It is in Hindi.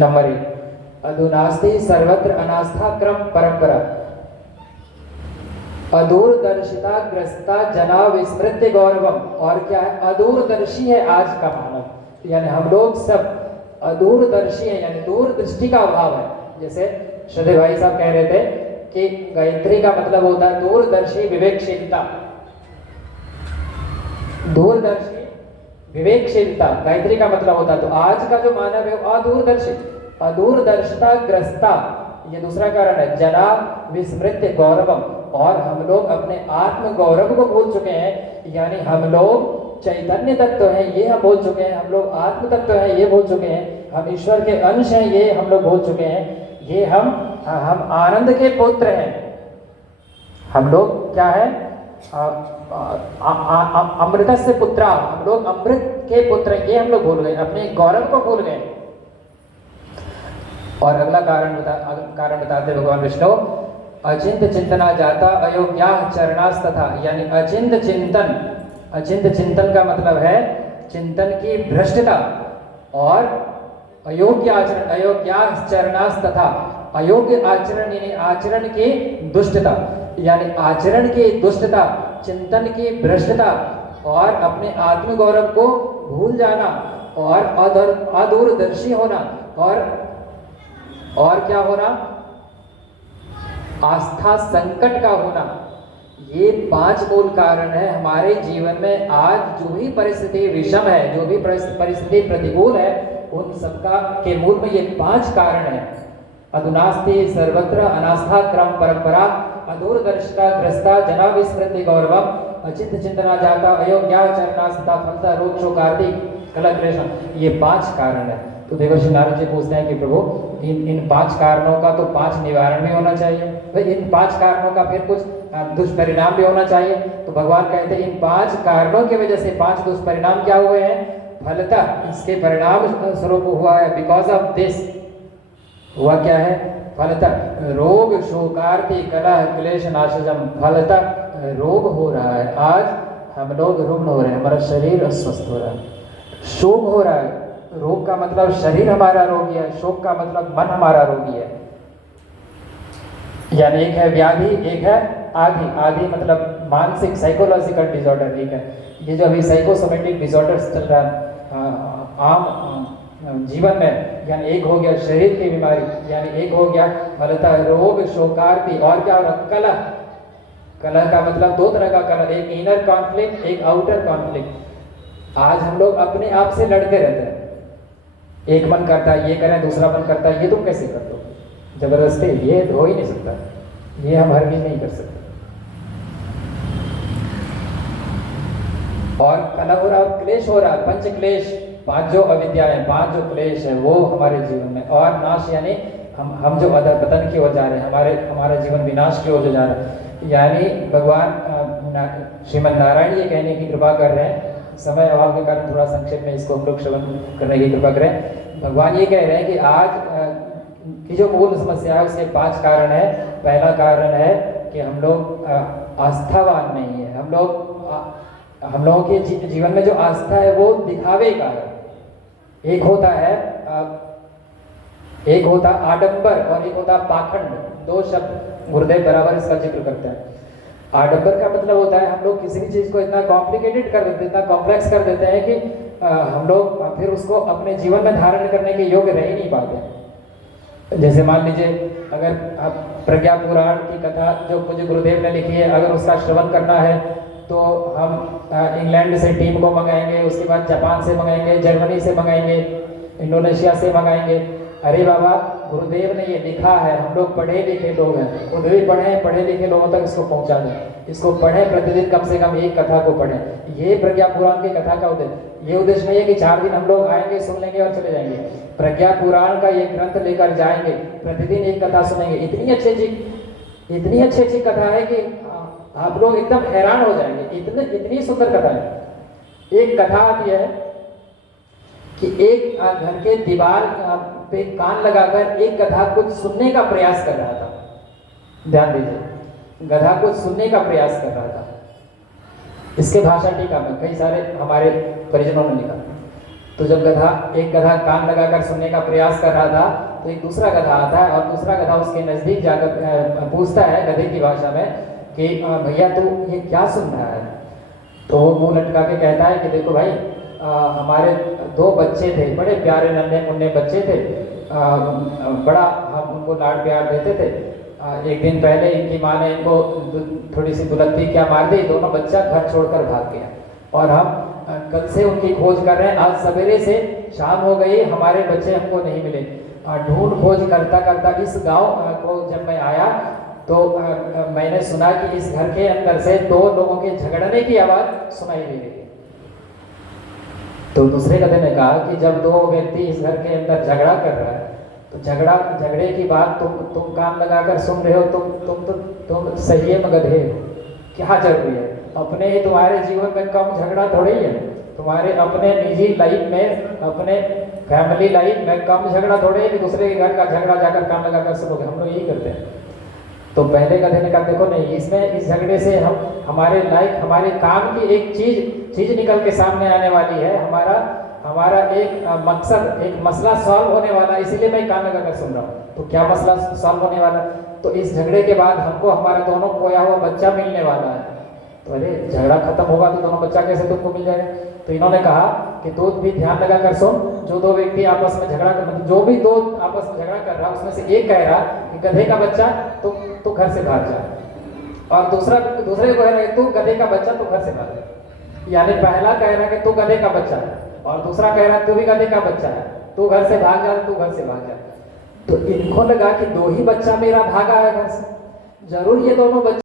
नंबर 1, अधुनास्ति सर्वत्र अनास्था क्रम परंपरा, अदूरदर्शिता ग्रस्ता जना विस्मृत्य गौरवम। और क्या है? अदूरदर्शी है आज का मानव, यानी हम लोग सब अदूरदर्शी है, यानी दूरदृष्टि का अभाव है। जैसे श्रद्धेय भाई साहब कह रहे थे कि गायत्री का मतलब होता है दूरदर्शी विवेकशीलता, दूरदर्शी विवेकशीलता गायत्री का मतलब होता है। तो आज का जो मानव है वो अदूरदर्शी, अदूरदर्शिता ग्रस्ता, ये दूसरा कारण है। जना विस्मृत्य गौरवम, और हम लोग अपने आत्म गौरव को भूल चुके हैं, यानी हम लोग चैतन्य तत्व हैं ये हम भूल चुके हैं, हम लोग आत्म तत्व हैं ये भूल चुके हैं, हम ईश्वर के अंश हैं ये हम लोग भूल चुके हैं, ये हम आनंद के पुत्र हैं। हम लोग क्या है? अमृत से पुत्रा, हम लोग अमृत के पुत्र, ये हम लोग भूल गए, अपने गौरव को भूल गए। और अगला कारण बताते भगवान विष्णु, अचिंत चिंतना जाता अयोग्या चरणास तथा, यानी अचिंत चिंतन, अचिंत चिंतन का मतलब है चिंतन की भ्रष्टता, और अयोग्य आचरण, अयोग्या चरणास तथा, अयोग्य आचरण यानी आचरण की दुष्टता, यानी आचरण की दुष्टता, चिंतन की भ्रष्टता, और अपने आत्म गौरव को भूल जाना, और अदूरदर्शी होना, और क्या होना? आस्था संकट का होना। ये 5 मूल कारण है हमारे जीवन में। आज जो भी परिस्थिति विषम है, जो भी परिस्थिति प्रतिकूल है, उन सबका के मूल में ये 5 कारण है। अधुनास्ति सर्वत्र अनास्था क्रम परंपरा, अदूरदर्शिता ग्रस्ता जना विस्मृति गौरवम, अचिंत चिंतना जाता अयोग्या चरणास्था फलता रोग शोकार्ति कलह क्लेश, ये 5 कारण है। तो देवर्षि नारद जी पूछते हैं कि प्रभु इन 5 कारणों का तो 5 निवारण भी होना चाहिए, भाई इन 5 कारणों का फिर कुछ दुष्परिणाम भी होना चाहिए। तो भगवान कहते हैं इन 5 कारणों की वजह से 5 दुष्परिणाम क्या हुए हैं? फलतः इसके परिणाम स्वरूप हुआ है, बिकॉज ऑफ दिस हुआ क्या है? फलतः रोग शोकार्ति कलह क्लेश नाशजम, फलतः रोग हो रहा है। आज हम लोग रुग्ण हो रहे हैं, हमारा शरीर अस्वस्थ हो रहा है, शोक हो रहा है। रोग का मतलब शरीर हमारा रोगी है, शोक का मतलब मन हमारा रोगी है। यानी एक है व्याधि, एक है आदि। आदि मतलब मानसिक साइकोलॉजिकल डिसऑर्डर, एक है ये जो अभी साइकोसोमेटिक डिसऑर्डर्स चल रहा है आम जीवन में। यानी एक हो गया शरीर की बीमारी, यानी एक हो गया फलतः रोग शोकार्ति, और क्या हो रहा? कलह। कलह का मतलब 2 तरह का कलह, एक इनर कॉन्फ्लिक्ट, एक आउटर कॉन्फ्लिक्ट। आज हम लोग अपने आप से लड़ते रहते हैं, एक मन करता है ये करें, दूसरा मन करता है ये तुम कैसे कर दो, जबरदस्ती, ये हो ही नहीं सकता, ये हम हर नहीं कर सकते। और कलह हो रहा है, क्लेश हो रहा है, 5 क्लेश, 5 जो अविद्या है, 5 जो क्लेश है वो हमारे जीवन में। और नाश यानी हम जो अधपतन की ओर जा रहे हैं, हमारा जीवन विनाश की ओर जो जा रहा है। यानी भगवान श्रीमद नारायण ये कहने की कृपा कर रहे हैं, समय अभाव के कारण थोड़ा संक्षेप में इसको हम लोग श्रवण करने की कृपा करें। भगवान ये कह रहे हैं कि आज की जो मूल समस्या है उसके 5 कारण है। पहला कारण है कि हम लोग आस्थावान नहीं है, हम लोगों के जीवन में जो आस्था है वो दिखावे का है। एक होता आडंबर और एक होता पाखंड। 2 शब्द गुरुदेव बराबर इसका जिक्र करते हैं। आडंबर का मतलब होता है हम लोग किसी भी चीज़ को इतना कॉम्प्लिकेटेड कर देते हैं, इतना कॉम्प्लेक्स कर देते हैं कि हम लोग फिर उसको अपने जीवन में धारण करने के योग्य रह ही नहीं पाते। जैसे मान लीजिए अगर प्रज्ञा पुराण की कथा जो पूज्य गुरुदेव ने लिखी है, अगर उसका श्रवण करना है तो हम इंग्लैंड से टीम को मंगाएंगे, उसके बाद जापान से मंगाएंगे, जर्मनी से मंगाएंगे, इंडोनेशिया से मंगाएंगे। अरे बाबा, गुरुदेव ने ये लिखा है, हम लोग पढ़े लिखे लोग हैं, खुद भी पढ़े लिखे लोगों तक इसको पहुंचा दें, इसको पढ़ें, प्रतिदिन कम से कम एक कथा को पढ़ें। ये प्रज्ञा पुराण की कथा का उद्देश्य, ये उद्देश्य नहीं है कि 4 दिन हम लोग आएंगे, सुन लेंगे और चले जाएंगे। प्रज्ञा पुराण का ये ग्रंथ लेकर जाएंगे, प्रतिदिन एक कथा सुनेंगे। इतनी अच्छी कथा है कि आप लोग एकदम हैरान हो जाएंगे, इतनी सुंदर कथा है। एक कथा आती है कि एक घर के दीवार पे कान लगाकर एक गधा कुछ सुनने का प्रयास कर रहा था। ध्यान दीजिए, गधा कुछ सुनने का प्रयास कर रहा था। इसके भाषा टीका में कई सारे हमारे परिजनों ने लिखा। तो जब एक गधा कान लगाकर सुनने का प्रयास कर रहा था, तो एक दूसरा गधा आता है और दूसरा गधा उसके नज़दीक जाकर पूछता है गधे की भाषा में कि भैया तू ये क्या सुन रहा है? तो वो मुंह लटका के कहता है कि देखो भाई, हमारे 2 बच्चे थे, बड़े प्यारे नन्हे मुन्ने बच्चे थे, बड़ा हम उनको लाड प्यार देते थे। एक दिन पहले इनकी माँ ने इनको थोड़ी सी बुलंदी क्या मार दी, दोनों बच्चा घर छोड़कर भाग गया और हम कल से उनकी खोज कर रहे हैं। आज सवेरे से शाम हो गई, हमारे बच्चे हमको नहीं मिले। ढूंढ खोज करता करता इस गांव को जब मैं आया तो मैंने सुना कि इस घर के अंदर से 2 लोगों के झगड़ने की आवाज़ सुनाई दे रही है। तो दूसरे गधे ने कहा कि जब 2 व्यक्ति इस घर के अंदर झगड़ा कर रहा है, तो झगड़े की बात तुम कान लगाकर सुन रहे हो, तुम संयम गधे हो, क्या जरूरी है? अपने ही तुम्हारे जीवन में कम झगड़ा थोड़ी है, तुम्हारे अपने निजी लाइफ में, अपने फैमिली लाइफ में कम झगड़ा थोड़े है कि दूसरे के घर का झगड़ा जाकर कान लगाकर सुनोगे। हम लोग यही करते हैं। तो पहले गधे ने कहा देखो नहीं, इसमें इस झगड़े से हम हमारे लाइफ, हमारे काम की एक चीज निकल के सामने आने वाली है, हमारा एक मकसद, एक मसला सॉल्व होने वाला, इसीलिए मैं कान लगाकर सुन रहा हूँ। तो क्या मसला सॉल्व होने वाला? तो इस झगड़े के बाद हमको हमारा दोनों खोया हुआ बच्चा मिलने वाला है। तो अरे झगड़ा खत्म होगा तो दोनों बच्चा कैसे तुमको मिल जाएगा? तो इन्होंने कहा कि तू भी ध्यान लगाकर सुन, जो 2 व्यक्ति आपस में झगड़ा कर, जो भी 2 आपस में झगड़ा कर रहा, उसमें से एक कह रहा कि गधे का बच्चा तू घर से भाग जा, और दूसरे को कह रहा है तू गधे का बच्चा तू घर से भाग जा। यानी पहला कह रहा है कि तू गधे का बच्चा है और दूसरा कह रहा है तू भी गधे का बच्चा है, तू घर से भाग जा, तू घर से भाग जा। तो इनको लगा कि 2 ही बच्चा मेरा भागा है घर से, जरूर ये दोनों बच्चे